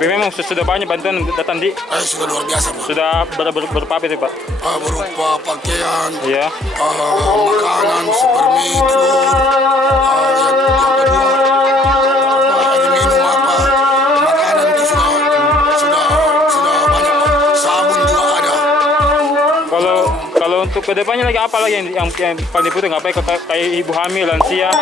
Tapi memang sudah banyak bantuan datang di. Sudah luar biasa Pak. Sudah berupa apa itu Pak? Berupa pakaian, Iya. makanan, supermi, telur, yang kedua air minum apa, makanan itu sudah banyak Pak. Sabun juga ada. Kalau untuk kedepannya lagi apa lagi yang paling dibutuhkan? Apa kayak ibu hamil, lansia? Ya,